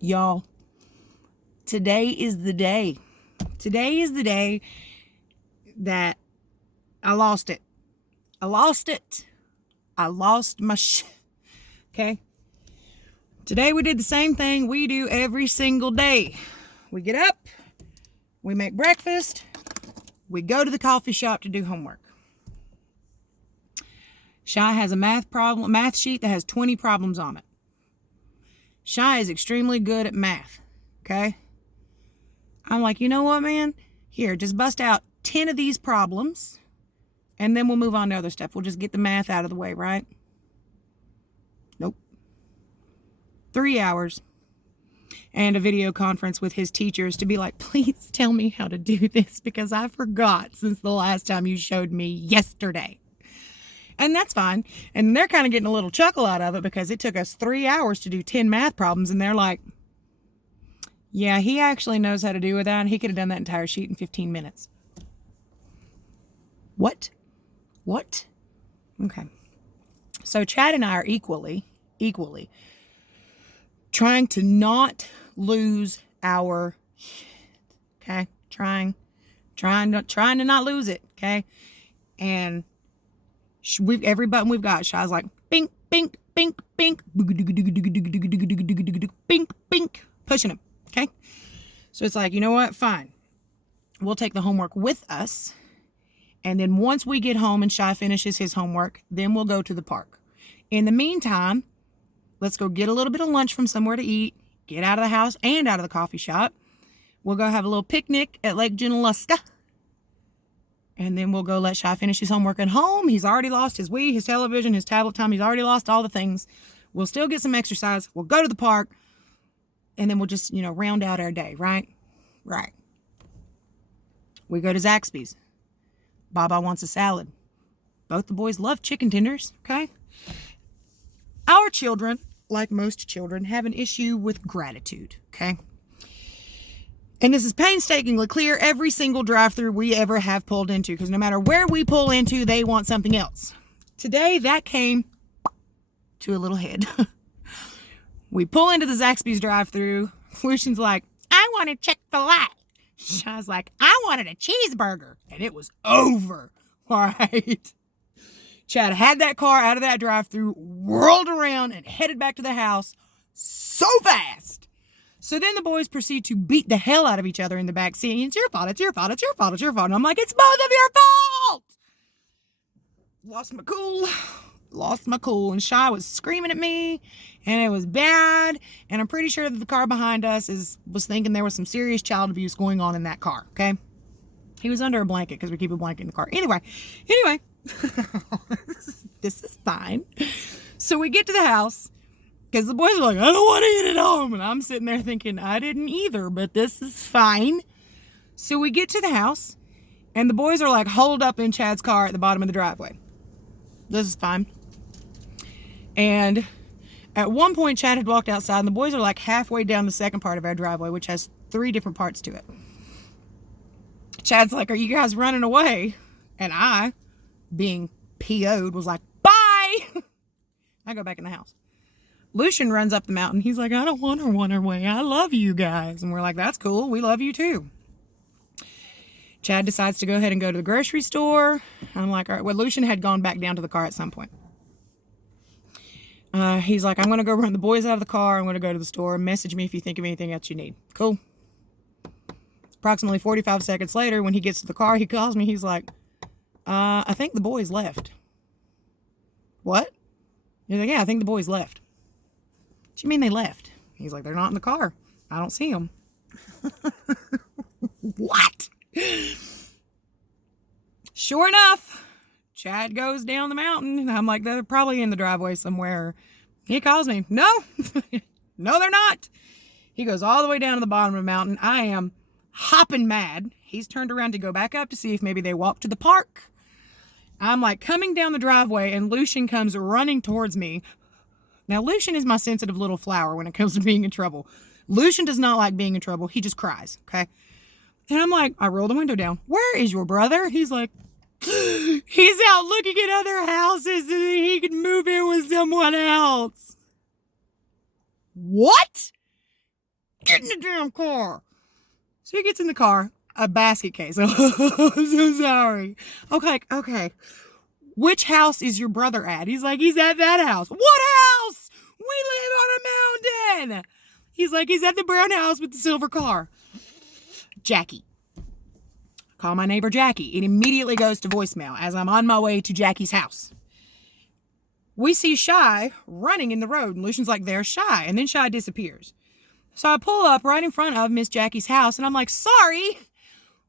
Y'all, today is the day. Today is the day that I lost it. I lost it. I lost my okay? Today we did the same thing we do every single day. We get up, we make breakfast, we go to the coffee shop to do homework. Shy has a math sheet that has 20 problems on it. Shy is extremely good at math, okay? I'm like, you know what, man? Here, just bust out 10 of these problems, and then we'll move on to other stuff. We'll just get the math out of the way, right? Nope. 3 hours and a video conference with his teachers to be like, please tell me how to do this because I forgot since the last time you showed me yesterday. And that's fine. And they're kind of getting a little chuckle out of it because it took us 3 hours to do 10 math problems. And they're like, yeah, he actually knows how to do that. And he could have done that entire sheet in 15 minutes. What? Okay. So Chad and I are equally trying to not lose our shit. Okay? Trying to not lose it. Okay? And every button we've got, Shy's like, bink, bink, bink, bink, bink, bink, pushing him, okay? So it's like, you know what? Fine. We'll take the homework with us, and then once we get home and Shy finishes his homework, then we'll go to the park. In the meantime, let's go get a little bit of lunch from somewhere to eat, get out of the house and out of the coffee shop. We'll go have a little picnic at Lake Junaluska. And then we'll go let Shy finish his homework at home. He's already lost his Wii, his television, his tablet time. He's already lost all the things. We'll still get some exercise. We'll go to the park. And then we'll just, round out our day, right? Right. We go to Zaxby's. Baba wants a salad. Both the boys love chicken tenders, okay? Our children, like most children, have an issue with gratitude, okay? And this is painstakingly clear every single drive-thru we ever have pulled into, because no matter where we pull into, they want something else. Today, that came to a little head. We pull into the Zaxby's drive-thru. Lucian's like, I want a Chick-fil-A. Shy's like, I wanted a cheeseburger. And it was over. All right. Chad had that car out of that drive-thru, whirled around, and headed back to the house so fast. So then the boys proceed to beat the hell out of each other in the back seat. It's your fault, it's your fault, it's your fault, it's your fault. And I'm like, it's both of your fault. Lost my cool. And Shy was screaming at me, and it was bad. And I'm pretty sure that the car behind us was thinking there was some serious child abuse going on in that car, okay? He was under a blanket because we keep a blanket in the car. Anyway, this is fine. So we get to the house. Because the boys are like, I don't want to eat at home. And I'm sitting there thinking, I didn't either, but this is fine. So we get to the house, and the boys are like holed up in Chad's car at the bottom of the driveway. This is fine. And at one point, Chad had walked outside, and the boys are like halfway down the second part of our driveway, which has 3 different parts to it. Chad's like, are you guys running away? And I, being PO'd, was like, bye. I go back in the house. Lucian runs up the mountain. He's like, I don't want to run away. I love you guys. And we're like, that's cool. We love you too. Chad decides to go ahead and go to the grocery store. I'm like, all right. Well, Lucian had gone back down to the car at some point. He's like, I'm going to go run the boys out of the car. I'm going to go to the store. Message me if you think of anything else you need. Cool. Approximately 45 seconds later, when he gets to the car, he calls me. He's like, I think the boys left. What? He's like, yeah, I think the boys left. What do you mean they left? He's like, they're not in the car. I don't see them. What? Sure enough, Chad goes down the mountain. And I'm like, they're probably in the driveway somewhere. He calls me. No, no, they're not. He goes all the way down to the bottom of the mountain. I am hopping mad. He's turned around to go back up to see if maybe they walk to the park. I'm like coming down the driveway, and Lucian comes running towards me. Now, Lucian is my sensitive little flower when it comes to being in trouble. Lucian does not like being in trouble. He just cries, okay? And I'm like, I roll the window down. Where is your brother? He's like, he's out looking at other houses so that he can move in with someone else. What? Get in the damn car. So he gets in the car, a basket case. Oh, I'm so sorry. Okay. Which house is your brother at? He's like, he's at that house. What house? We live on a mountain. He's like, he's at the brown house with the silver car. Jackie. Call my neighbor Jackie. It immediately goes to voicemail as I'm on my way to Jackie's house. We see Shy running in the road, and Lucian's like, there's Shy. And then Shy disappears. So I pull up right in front of Miss Jackie's house, and I'm like, sorry,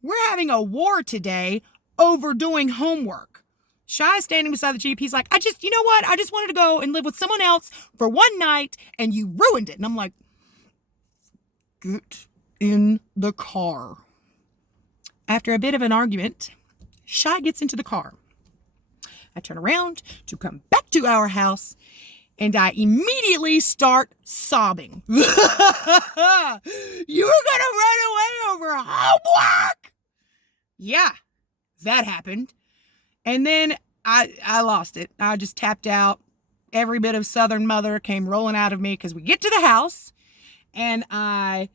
we're having a war today over doing homework. Shy's standing beside the Jeep. He's like, you know what? I just wanted to go and live with someone else for one night, and you ruined it. And I'm like, get in the car. After a bit of an argument, Shy gets into the car. I turn around to come back to our house, and I immediately start sobbing. You were going to run away over homework? Yeah, that happened. And then I lost it. I just tapped out. Every bit of Southern mother came rolling out of me because we get to the house, and I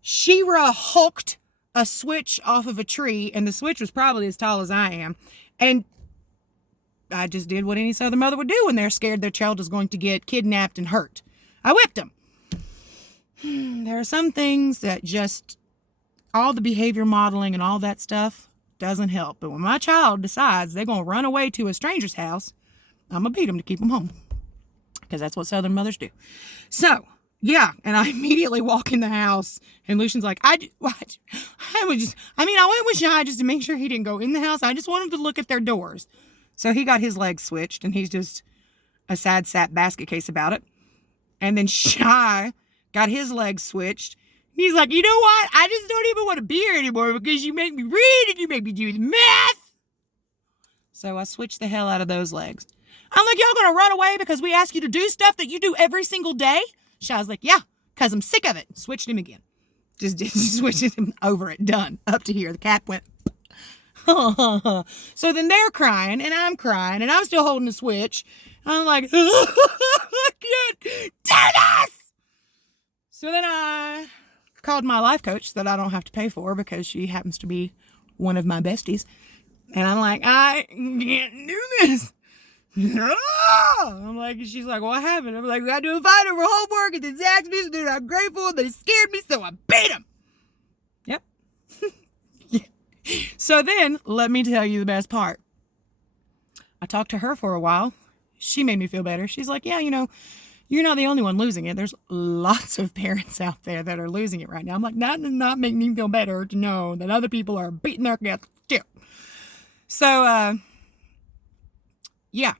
She-Ra hulked a switch off of a tree, and the switch was probably as tall as I am. And I just did what any Southern mother would do when they're scared their child is going to get kidnapped and hurt. I whipped them. There are some things that just, all the behavior modeling and all that stuff doesn't help. But when my child decides they're going to run away to a stranger's house, I'm going to beat them to keep them home. Because that's what Southern mothers do. So, yeah, and I immediately walk in the house, and Lucian's like, I went with Shy just to make sure he didn't go in the house. I just wanted to look at their doors. So he got his legs switched, and he's just a sad sap basket case about it. And then Shy got his legs switched. He's like, you know what? I just don't even want to be here anymore because you make me read and you make me do the math. So I switched the hell out of those legs. I'm like, y'all gonna run away because we ask you to do stuff that you do every single day? Shy's like, yeah, because I'm sick of it. Switched him again. Just switched him over it. Done. Up to here. The cat went. So then they're crying, and I'm crying, and I'm still holding the switch. I'm like, I can't do this! So then I called my life coach that I don't have to pay for because she happens to be one of my besties. And I'm like, I can't do this. I'm like, she's like, what happened? I'm like, we got to do a fight over homework, and then Zach's music, they're not grateful, and they scared me, so I beat him. Yep. So then, let me tell you the best part. I talked to her for a while. She made me feel better. She's like, yeah, you know, you're not the only one losing it. There's lots of parents out there that are losing it right now. I'm like, that does not make me feel better to know that other people are beating their kids too. So, yeah,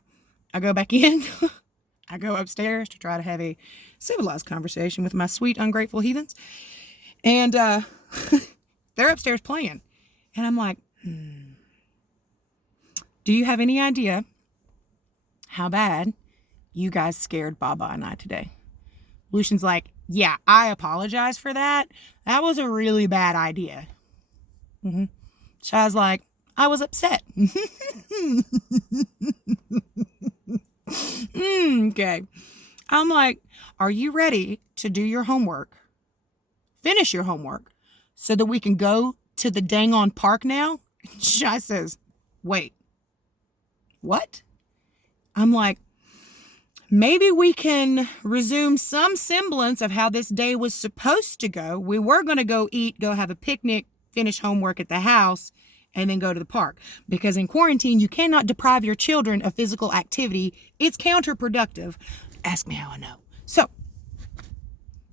I go back in. I go upstairs to try to have a civilized conversation with my sweet, ungrateful heathens. And they're upstairs playing. And I'm like, do you have any idea how bad you guys scared Baba and I today? Lucian's like, yeah, I apologize for that. That was a really bad idea. Shy's like, I was upset. Okay. I'm like, are you ready to do your homework? Finish your homework so that we can go to the dang on park now? Shy says, wait, what? I'm like, maybe we can resume some semblance of how this day was supposed to go. We were going to go eat, go have a picnic, finish homework at the house, and then go to the park. Because in quarantine, you cannot deprive your children of physical activity. It's counterproductive. Ask me how I know. So,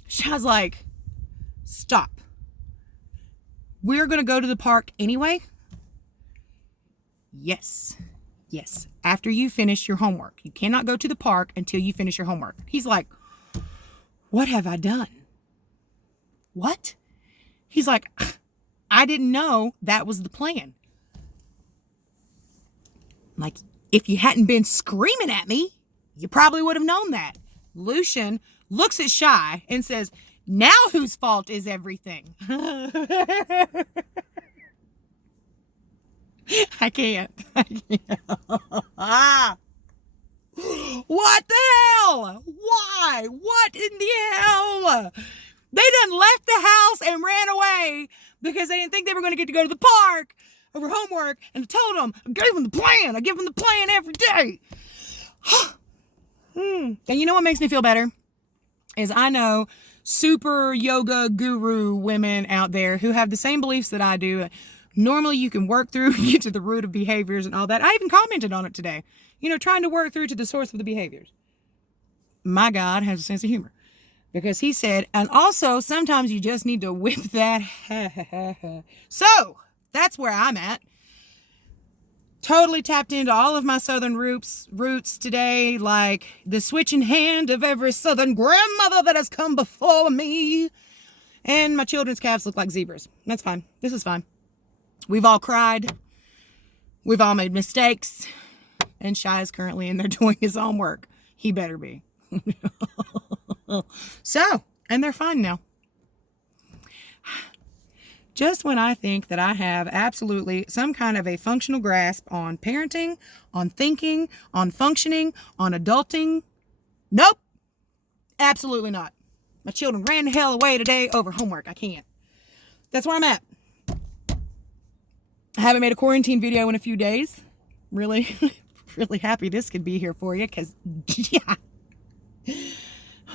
Shy's like, stop. We're going to go to the park anyway? Yes. Yes. After you finish your homework. You cannot go to the park until you finish your homework. He's like, what have I done? What? He's like, I didn't know that was the plan. Like, if you hadn't been screaming at me, you probably would have known that. Lucian looks at Shy and says, now whose fault is everything? I can't. What the hell? Why? What in the hell? They done left the house and ran away because they didn't think they were going to get to go to the park over homework. And I told them, I gave them the plan. I give them the plan every day. And you know what makes me feel better? Is I know super yoga guru women out there who have the same beliefs that I do. Normally you can work through, get to the root of behaviors and all that. I even commented on it today. You know, trying to work through to the source of the behaviors. My God has a sense of humor. Because he said, and also sometimes you just need to whip that. So that's where I'm at. Totally tapped into all of my Southern roots today, like the switching hand of every Southern grandmother that has come before me. And my children's calves look like zebras. That's fine. This is fine. We've all cried. We've all made mistakes. And Shy is currently in there doing his homework. He better be. So, and they're fine now. Just when I think that I have absolutely some kind of a functional grasp on parenting, on thinking, on functioning, on adulting. Nope. Absolutely not. My children ran the hell away today over homework. I can't. That's where I'm at. I haven't made a quarantine video in a few days. Really, really happy this could be here for you because, yeah.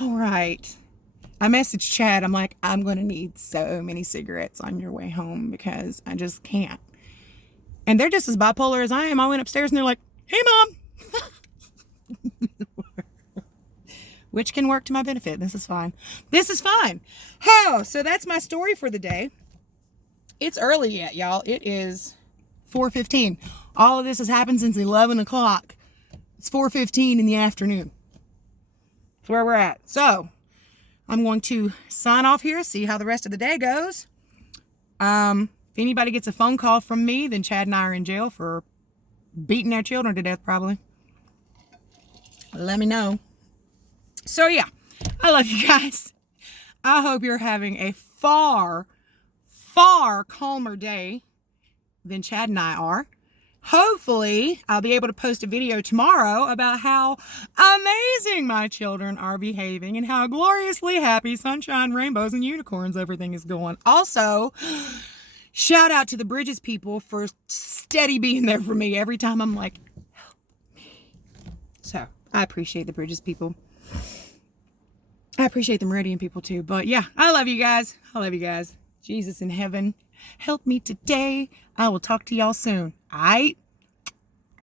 All right. I messaged Chad. I'm like, I'm going to need so many cigarettes on your way home because I just can't. And they're just as bipolar as I am. I went upstairs and they're like, hey, Mom. Which can work to my benefit. This is fine. This is fine. Oh, so that's my story for the day. It's early yet, y'all. It is 4:15. All of this has happened since 11 o'clock. It's 4:15 in the afternoon. That's where we're at. So I'm going to sign off here, see how the rest of the day goes. If anybody gets a phone call from me, then Chad and I are in jail for beating our children to death, probably. Let me know. So yeah, I love you guys. I hope you're having a far, far calmer day than Chad and I are. Hopefully, I'll be able to post a video tomorrow about how amazing my children are behaving and how gloriously happy, sunshine, rainbows, and unicorns everything is going. Also, shout out to the Bridges people for steady being there for me every time I'm like, help me. So, I appreciate the Bridges people. I appreciate the Meridian people too. But yeah, I love you guys. I love you guys. Jesus in heaven, help me today. I will talk to y'all soon. All right?